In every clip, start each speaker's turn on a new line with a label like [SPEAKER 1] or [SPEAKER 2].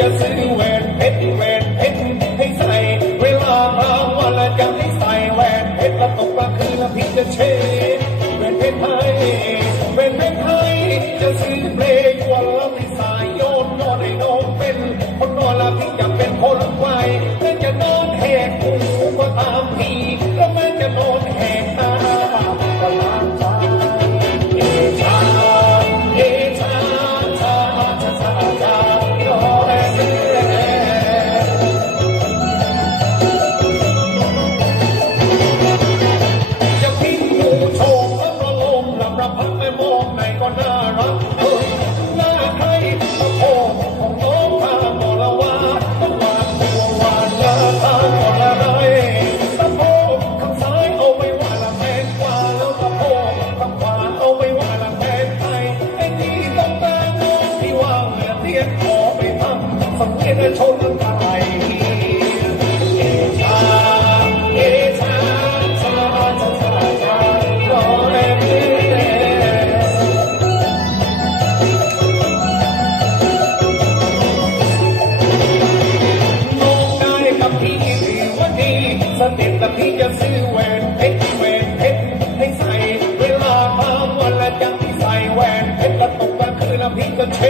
[SPEAKER 1] จะซื้อแหวนเพชรแหวนเพชรให้ใส่ เวลาพาวันละจะให้ใส่แหวนเพชรละตกกลางคืนละพี่จะเชแหวนเพชรไทยแหวนเพชรไทยจะซื้อเพลงวันละไม่สายโยนโอนให้โดนเป็นคนนอนละพิจะเป็นคนคว สเต็ปแล้วพี่จะซื้อแหวนเพชรแหวนเพชรให้ใส่เวลามาวันละยังที่ใส่แหวนเพชรแล้ตกกลางคืนแล้พี่ก็เช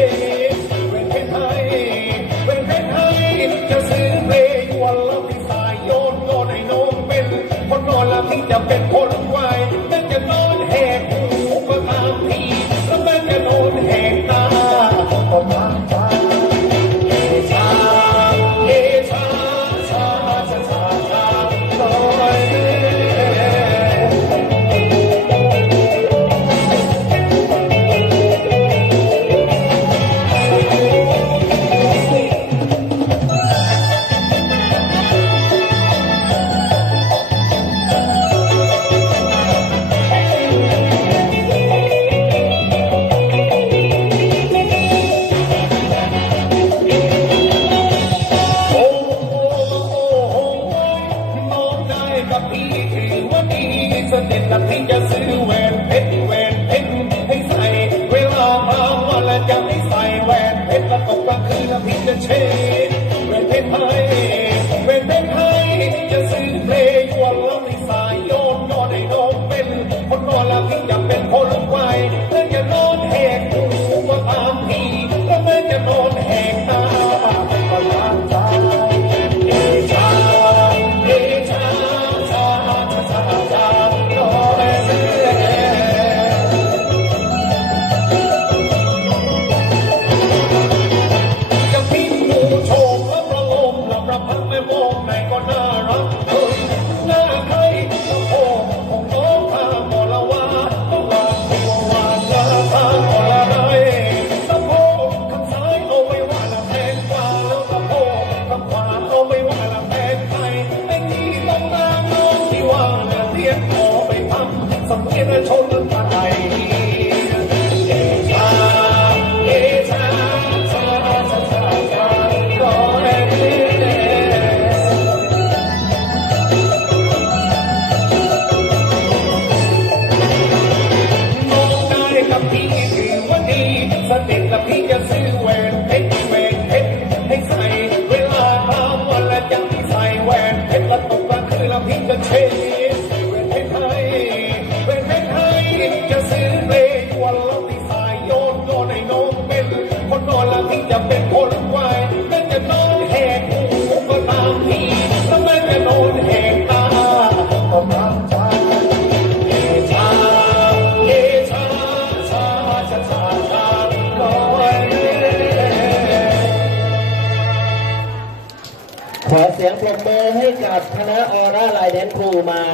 [SPEAKER 1] told
[SPEAKER 2] ขอเสียงปรบมือให้กับคณะออร่าไลเดนครูมา